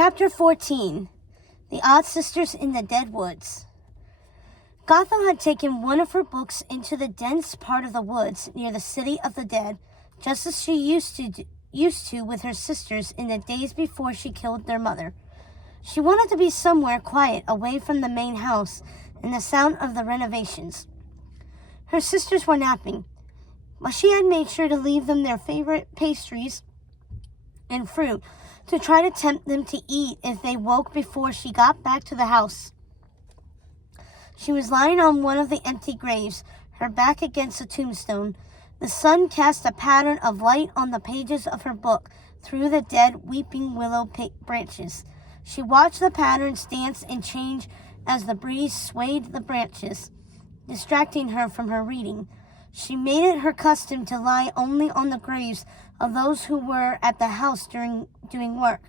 Chapter 14. The Odd Sisters in the Dead Woods. Gothel had taken one of her books into the dense part of the woods near the city of the dead, just as she used to with her sisters in the days before she killed their mother. She wanted to be somewhere quiet, away from the main house and the sound of the renovations. Her sisters were napping, but she had made sure to leave them their favorite pastries and fruit to try to tempt them to eat if they woke before she got back to the house. She was lying on one of the empty graves, her back against a tombstone. The sun cast a pattern of light on the pages of her book through the dead weeping willow branches. She watched the patterns dance and change as the breeze swayed the branches, distracting her from her reading. She made it her custom to lie only on the graves of those who were at the house doing work.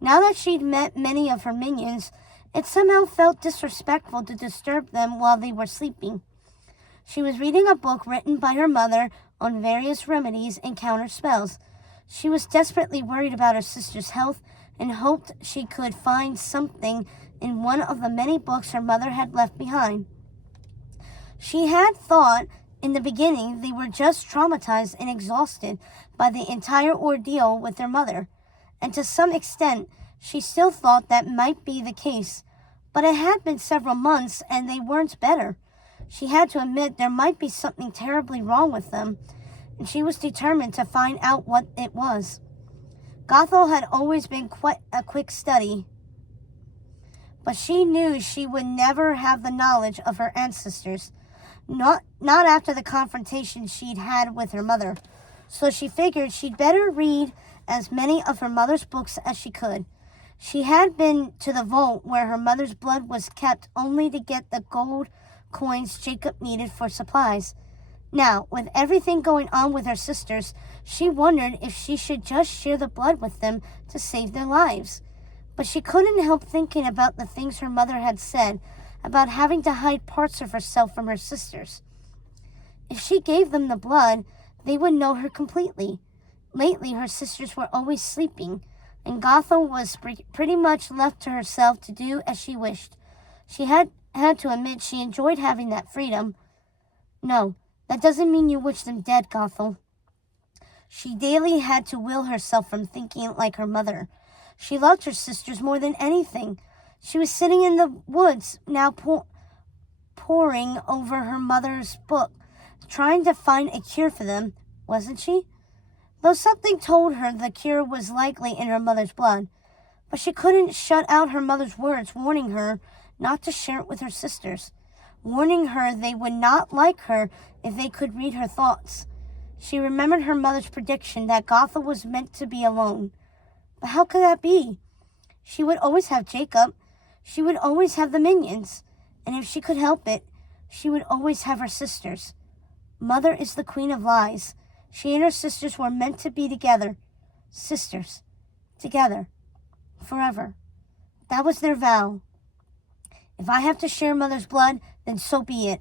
Now that she'd met many of her minions, it somehow felt disrespectful to disturb them while they were sleeping. She was reading a book written by her mother on various remedies and counter spells. She was desperately worried about her sister's health and hoped she could find something in one of the many books her mother had left behind. She had thought in the beginning they were just traumatized and exhausted by the entire ordeal with their mother, and to some extent she still thought that might be the case, but it had been several months and they weren't better. She had to admit there might be something terribly wrong with them, and she was determined to find out what it was. Gothel had always been quite a quick study, but she knew she would never have the knowledge of her ancestors, not after the confrontation she'd had with her mother. So she figured she'd better read as many of her mother's books as she could. She had been to the vault where her mother's blood was kept only to get the gold coins Jacob needed for supplies. Now, with everything going on with her sisters, she wondered if she should just share the blood with them to save their lives. But she couldn't help thinking about the things her mother had said about having to hide parts of herself from her sisters. If she gave them the blood, they would know her completely. Lately, her sisters were always sleeping, and Gothel was pretty much left to herself to do as she wished. She had to admit she enjoyed having that freedom. No, that doesn't mean you wish them dead, Gothel. She daily had to will herself from thinking like her mother. She loved her sisters more than anything. She was sitting in the woods, now poring over her mother's book, trying to find a cure for them, wasn't she? Though something told her the cure was likely in her mother's blood, but she couldn't shut out her mother's words warning her not to share it with her sisters, warning her they would not like her if they could read her thoughts. She remembered her mother's prediction that Gothel was meant to be alone. But how could that be? She would always have Jacob. She would always have the minions. And if she could help it, she would always have her sisters. Mother is the queen of lies. She and her sisters were meant to be together. Sisters. Together. Forever. That was their vow. If I have to share Mother's blood, then so be it.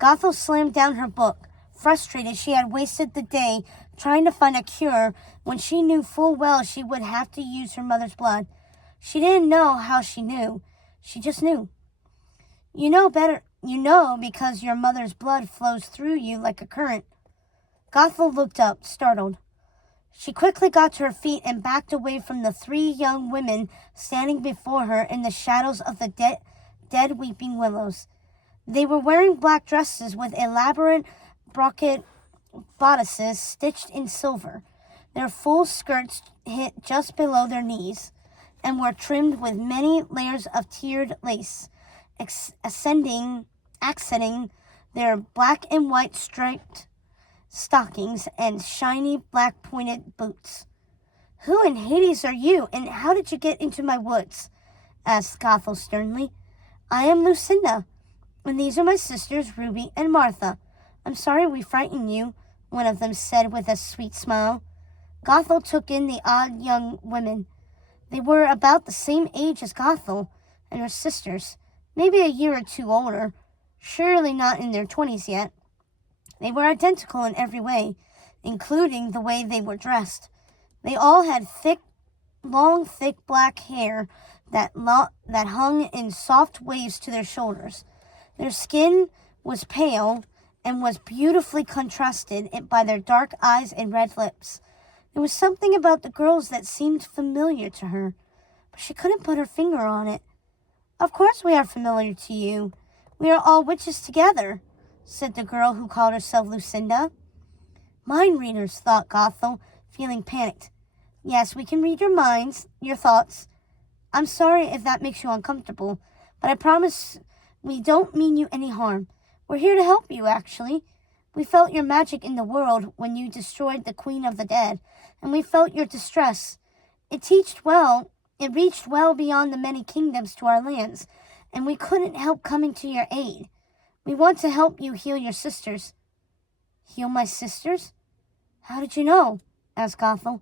Gothel slammed down her book, frustrated she had wasted the day trying to find a cure when she knew full well she would have to use her mother's blood. She didn't know how she knew. She just knew. You know better. You know because your mother's blood flows through you like a current. Gothel looked up, startled. She quickly got to her feet and backed away from the three young women standing before her in the shadows of the dead weeping willows. They were wearing black dresses with elaborate brocade bodices stitched in silver. Their full skirts hit just below their knees and were trimmed with many layers of tiered lace, accenting their black and white striped stockings and shiny black pointed boots. Who in Hades are you, and how did you get into my woods? Asked Gothel sternly. I am Lucinda, and these are my sisters Ruby and Martha. I'm sorry we frightened you, one of them said with a sweet smile. Gothel took in the odd young women. They were about the same age as Gothel and her sisters, maybe a year or two older, surely not in their 20s yet. They were identical in every way, including the way they were dressed. They all had thick long, thick black hair that hung in soft waves to their shoulders. Their skin was pale and was beautifully contrasted by their dark eyes and red lips. There was something about the girls that seemed familiar to her, but she couldn't put her finger on it. "Of course we are familiar to you. We are all witches together," said the girl who called herself Lucinda. "Mind readers," thought Gothel, feeling panicked. "Yes, we can read your minds, your thoughts. I'm sorry if that makes you uncomfortable, but I promise we don't mean you any harm. We're here to help you, actually. We felt your magic in the world when you destroyed the Queen of the Dead, and we felt your distress. It reached well beyond the many kingdoms to our lands, and we couldn't help coming to your aid. We want to help you heal your sisters." "Heal my sisters? How did you know?" asked Gothel.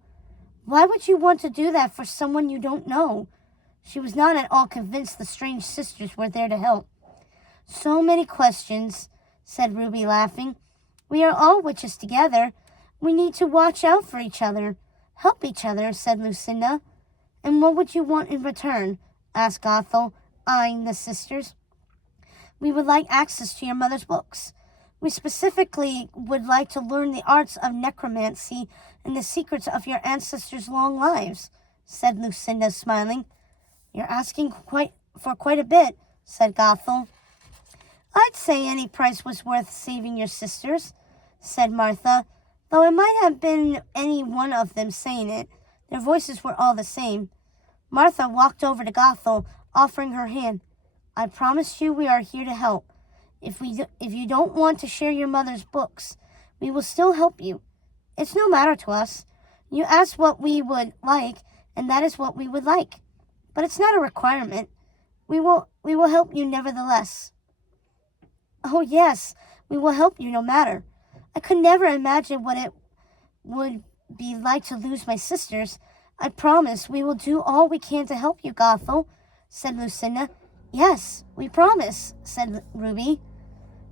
"Why would you want to do that for someone you don't know?" She was not at all convinced the strange sisters were there to help. "So many questions," said Ruby, laughing. "We are all witches together. We need to watch out for each other, help each other," said Lucinda. "And what would you want in return?" asked Gothel, eyeing the sisters. "We would like access to your mother's books. We specifically would like to learn the arts of necromancy and the secrets of your ancestors' long lives," said Lucinda, smiling. "You're asking for quite a bit," said Gothel. "I'd say any price was worth saving your sisters," said Martha, though it might have been any one of them saying it. Their voices were all the same. Martha walked over to Gothel, offering her hand. "I promise you we are here to help. If you don't want to share your mother's books, we will still help you. It's no matter to us. You asked what we would like, and that is what we would like. But it's not a requirement. We will help you nevertheless." "Oh yes, we will help you no matter. I could never imagine what it would be like to lose my sisters. I promise we will do all we can to help you, Gothel," said Lucinda. "Yes, we promise," said Ruby.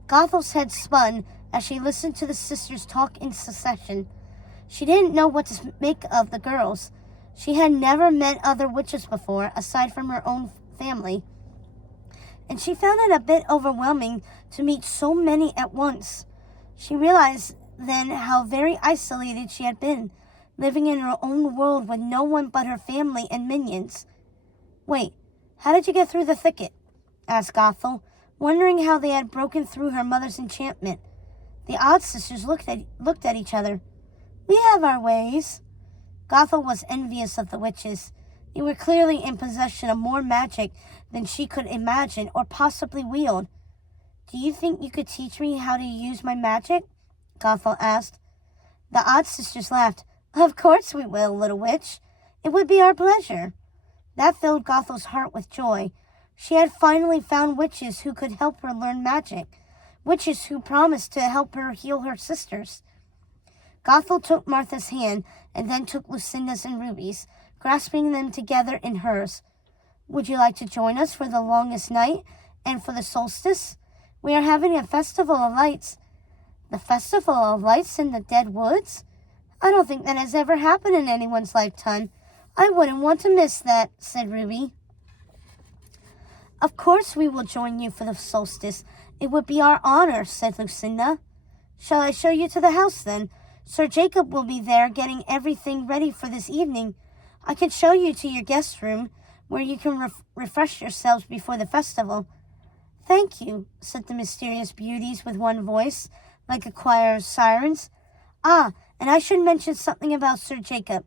Gothel's head spun as she listened to the sisters talk in succession. She didn't know what to make of the girls. She had never met other witches before, aside from her own family, and she found it a bit overwhelming to meet so many at once. She realized then how very isolated she had been, living in her own world with no one but her family and minions. "Wait, how did you get through the thicket?" asked Gothel, wondering how they had broken through her mother's enchantment. The odd sisters looked at each other. "We have our ways." Gothel was envious of the witches. They were clearly in possession of more magic than she could imagine or possibly wield. "Do you think you could teach me how to use my magic?" Gothel asked. The odd sisters laughed. "Of course we will, little witch. It would be our pleasure." That filled Gothel's heart with joy. She had finally found witches who could help her learn magic, witches who promised to help her heal her sisters. Gothel took Martha's hand and then took Lucinda's and Ruby's, grasping them together in hers. "Would you like to join us for the longest night and for the solstice? We are having a festival of lights." "The festival of lights in the dead woods? I don't think that has ever happened in anyone's lifetime. I wouldn't want to miss that," said Ruby. "Of course we will join you for the solstice. It would be our honor," said Lucinda. "Shall I show you to the house then? Sir Jacob will be there getting everything ready for this evening. I can show you to your guest room, where you can refresh yourselves before the festival." "Thank you," said the mysterious beauties with one voice, like a choir of sirens. "Ah, and I should mention something about Sir Jacob.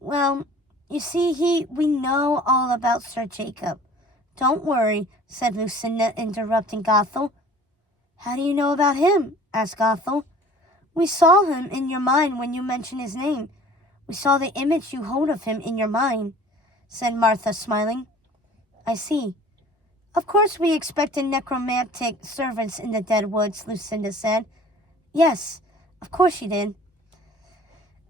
Well, you see, we know all about Sir Jacob." "Don't worry," said Lucinda, interrupting Gothel. "How do you know about him?" asked Gothel. "We saw him in your mind when you mentioned his name. We saw the image you hold of him in your mind," said Martha, smiling. "I see. Of course we expected necromantic servants in the dead woods," Lucinda said. "Yes, of course she did."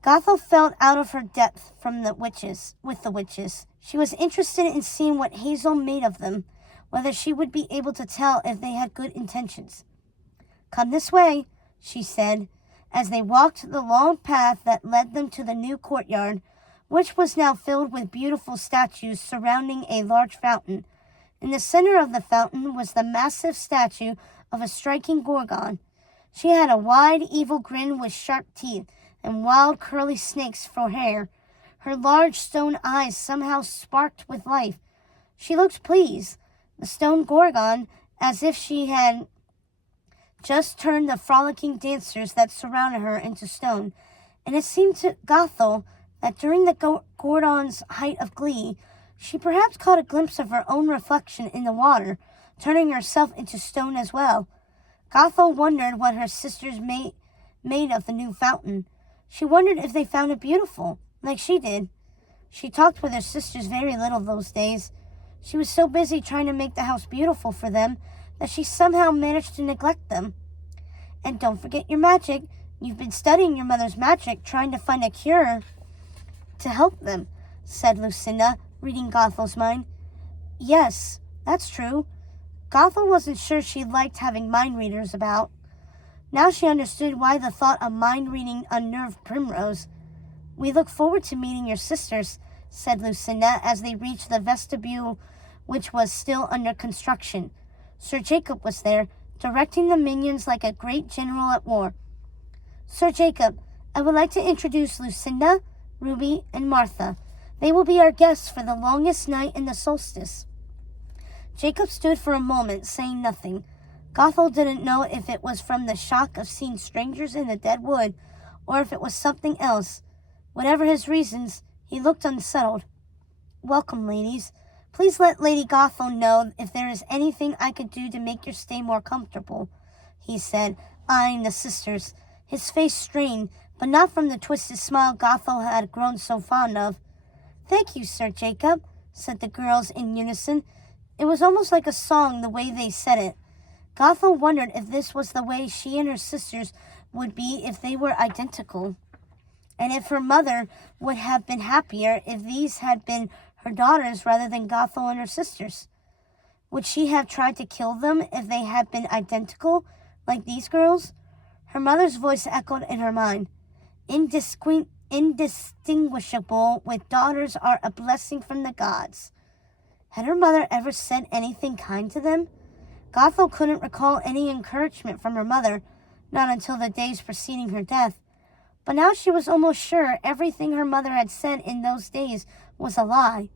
Gothel felt out of her depth with the witches. She was interested in seeing what Hazel made of them, whether she would be able to tell if they had good intentions. "Come this way," she said, as they walked the long path that led them to the new courtyard, which was now filled with beautiful statues surrounding a large fountain. In the center of the fountain was the massive statue of a striking Gorgon. She had a wide, evil grin with sharp teeth and wild, curly snakes for hair. Her large stone eyes somehow sparked with life. She looked pleased, the stone Gorgon, as if she had just turned the frolicking dancers that surrounded her into stone, and it seemed to Gothel that during the Gorgon's height of glee, she perhaps caught a glimpse of her own reflection in the water, turning herself into stone as well. Gothel wondered what her sisters made of the new fountain. She wondered if they found it beautiful, like she did. She talked with her sisters very little those days. She was so busy trying to make the house beautiful for them that she somehow managed to neglect them. And don't forget your magic. You've been studying your mother's magic, trying to find a cure to help them, said Lucinda, reading Gothel's mind. Yes, that's true. Gothel wasn't sure she liked having mind readers about. Now she understood why the thought of mind reading unnerved Primrose. We look forward to meeting your sisters, said Lucinda as they reached the vestibule, which was still under construction. Sir Jacob was there, directing the minions like a great general at war. Sir Jacob, I would like to introduce Lucinda, Ruby, and Martha. They will be our guests for the longest night in the solstice. Jacob stood for a moment, saying nothing. Gothel didn't know if it was from the shock of seeing strangers in the dead wood, or if it was something else. Whatever his reasons, he looked unsettled. Welcome, ladies. Please let Lady Gothel know if there is anything I could do to make your stay more comfortable, he said, eyeing the sisters, his face strained, but not from the twisted smile Gothel had grown so fond of. Thank you, Sir Jacob, said the girls in unison. It was almost like a song the way they said it. Gothel wondered if this was the way she and her sisters would be if they were identical, and if her mother would have been happier if these had been her daughters rather than Gothel and her sisters. Would she have tried to kill them if they had been identical, like these girls? Her mother's voice echoed in her mind. Indistinguishable with daughters are a blessing from the gods. Had her mother ever said anything kind to them? Gothel couldn't recall any encouragement from her mother, not until the days preceding her death. But now she was almost sure everything her mother had said in those days was a lie.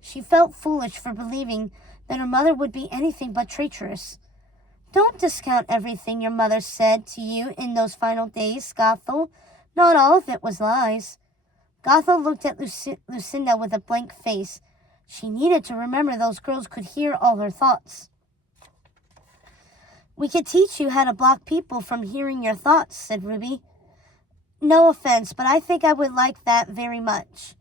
She felt foolish for believing that her mother would be anything but traitorous. Don't discount everything your mother said to you in those final days, Gothel. Not all of it was lies. Gothel looked at Lucinda with a blank face. She needed to remember those girls could hear all her thoughts. We could teach you how to block people from hearing your thoughts, said Ruby. No offense, but I think I would like that very much.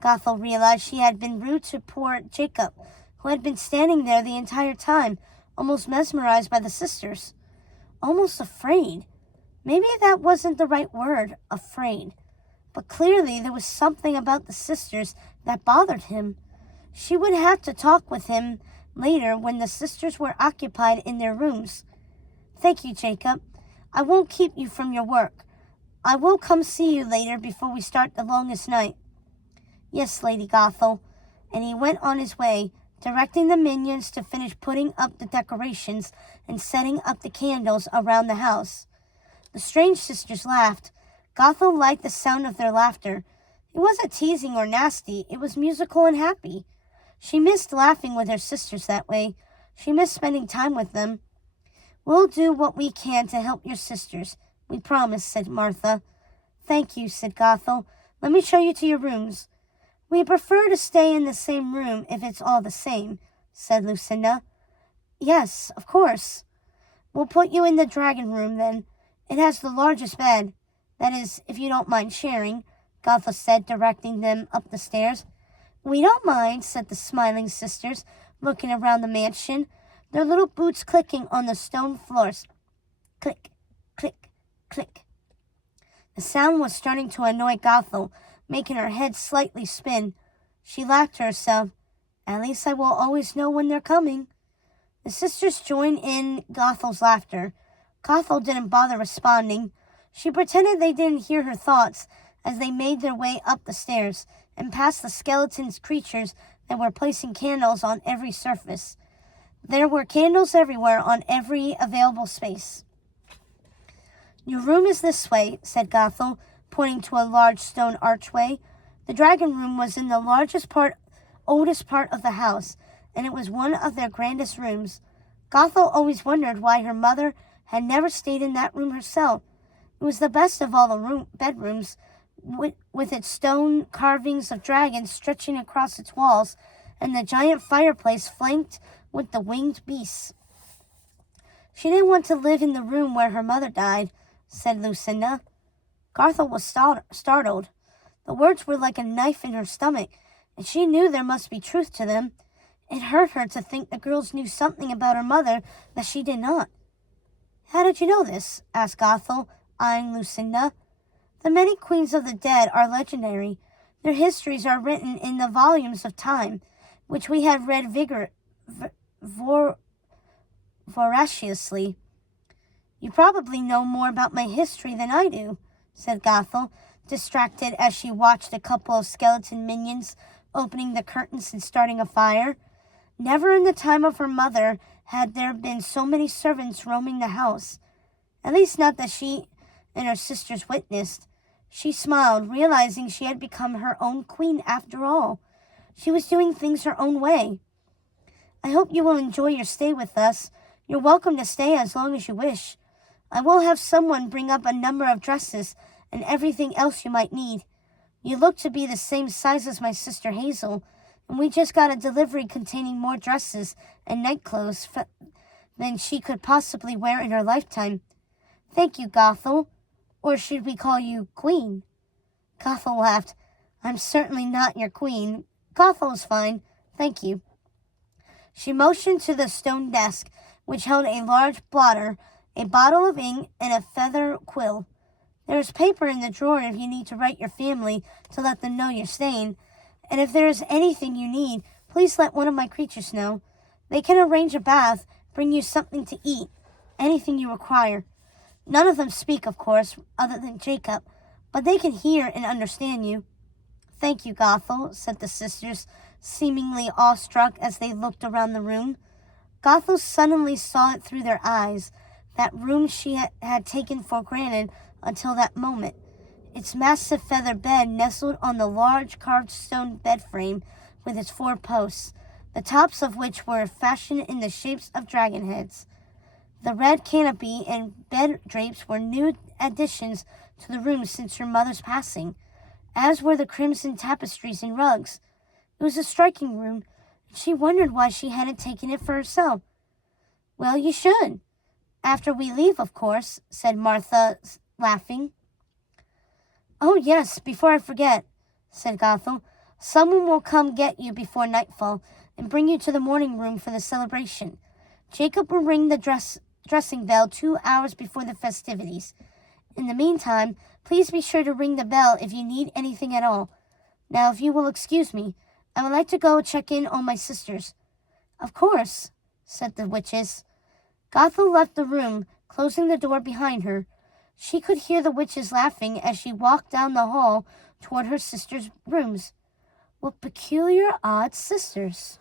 Gothel realized she had been rude to poor Jacob, who had been standing there the entire time, almost mesmerized by the sisters. Almost afraid. Maybe that wasn't the right word, afraid. But clearly there was something about the sisters that bothered him. She would have to talk with him later when the sisters were occupied in their rooms. Thank you, Jacob. I won't keep you from your work. I will come see you later before we start the longest night. Yes, Lady Gothel. And he went on his way, directing the minions to finish putting up the decorations and setting up the candles around the house. The strange sisters laughed. Gothel liked the sound of their laughter. It wasn't teasing or nasty. It was musical and happy. She missed laughing with her sisters that way. She missed spending time with them. We'll do what we can to help your sisters. We promise, said Martha. Thank you, said Gothel. Let me show you to your rooms. We prefer to stay in the same room if it's all the same, said Lucinda. Yes, of course. We'll put you in the dragon room then. It has the largest bed. That is, if you don't mind sharing, Gothel said, directing them up the stairs. We don't mind, said the smiling sisters, looking around the mansion, their little boots clicking on the stone floors. Click, click, click. The sound was starting to annoy Gothel, making her head slightly spin. She laughed to herself. At least I will always know when they're coming. The sisters joined in Gothel's laughter. Gothel didn't bother responding. She pretended they didn't hear her thoughts, as they made their way up the stairs and past the skeleton's creatures that were placing candles on every surface. There were candles everywhere on every available space. "Your room is this way," said Gothel, pointing to a large stone archway. The dragon room was in the oldest part of the house, and it was one of their grandest rooms. Gothel always wondered why her mother had never stayed in that room herself. It was the best of all the bedrooms, with its stone carvings of dragons stretching across its walls, and the giant fireplace flanked with the winged beasts. "She didn't want to live in the room where her mother died," said Lucinda. Gothel was startled. The words were like a knife in her stomach, and she knew there must be truth to them. It hurt her to think the girls knew something about her mother that she did not. "How did you know this?" asked Gothel, eyeing Lucinda. "The many queens of the dead are legendary. Their histories are written in the volumes of time, which we have read voraciously." "You probably know more about my history than I do," said Gothel, distracted as she watched a couple of skeleton minions opening the curtains and starting a fire. Never in the time of her mother had there been so many servants roaming the house, at least not that she and her sisters witnessed. She smiled, realizing she had become her own queen after all. She was doing things her own way. "I hope you will enjoy your stay with us. You're welcome to stay as long as you wish. I will have someone bring up a number of dresses and everything else you might need. You look to be the same size as my sister Hazel, and we just got a delivery containing more dresses and night clothes than she could possibly wear in her lifetime. Thank you, Gothel. Or should we call you Queen?" Gothel laughed. "I'm certainly not your queen. Gothel is fine, thank you." She motioned to the stone desk, which held a large blotter, a bottle of ink, and a feather quill. "There is paper in the drawer if you need to write your family to let them know you're staying. And if there is anything you need, please let one of my creatures know. They can arrange a bath, bring you something to eat, anything you require. None of them speak, of course, other than Jacob, but they can hear and understand you." "Thank you, Gothel," said the sisters, seemingly awestruck as they looked around the room. Gothel suddenly saw it through their eyes, that room she had taken for granted until that moment. Its massive feather bed nestled on the large carved stone bed frame with its 4 posts, the tops of which were fashioned in the shapes of dragon heads. The red canopy and bed drapes were new additions to the room since her mother's passing, as were the crimson tapestries and rugs. It was a striking room, and she wondered why she hadn't taken it for herself. "Well, you should. After we leave, of course," said Martha, laughing. "Oh, yes, before I forget," said Gothel. "Someone will come get you before nightfall and bring you to the morning room for the celebration. Jacob will ring the dressing bell 2 hours before the festivities. In the meantime, please be sure to ring the bell if you need anything at all. Now, if you will excuse me, I would like to go check in on my sisters." "Of course," said the witches. Gothel left the room, closing the door behind her. She could hear the witches laughing as she walked down the hall toward her sisters' rooms. What peculiar, odd sisters.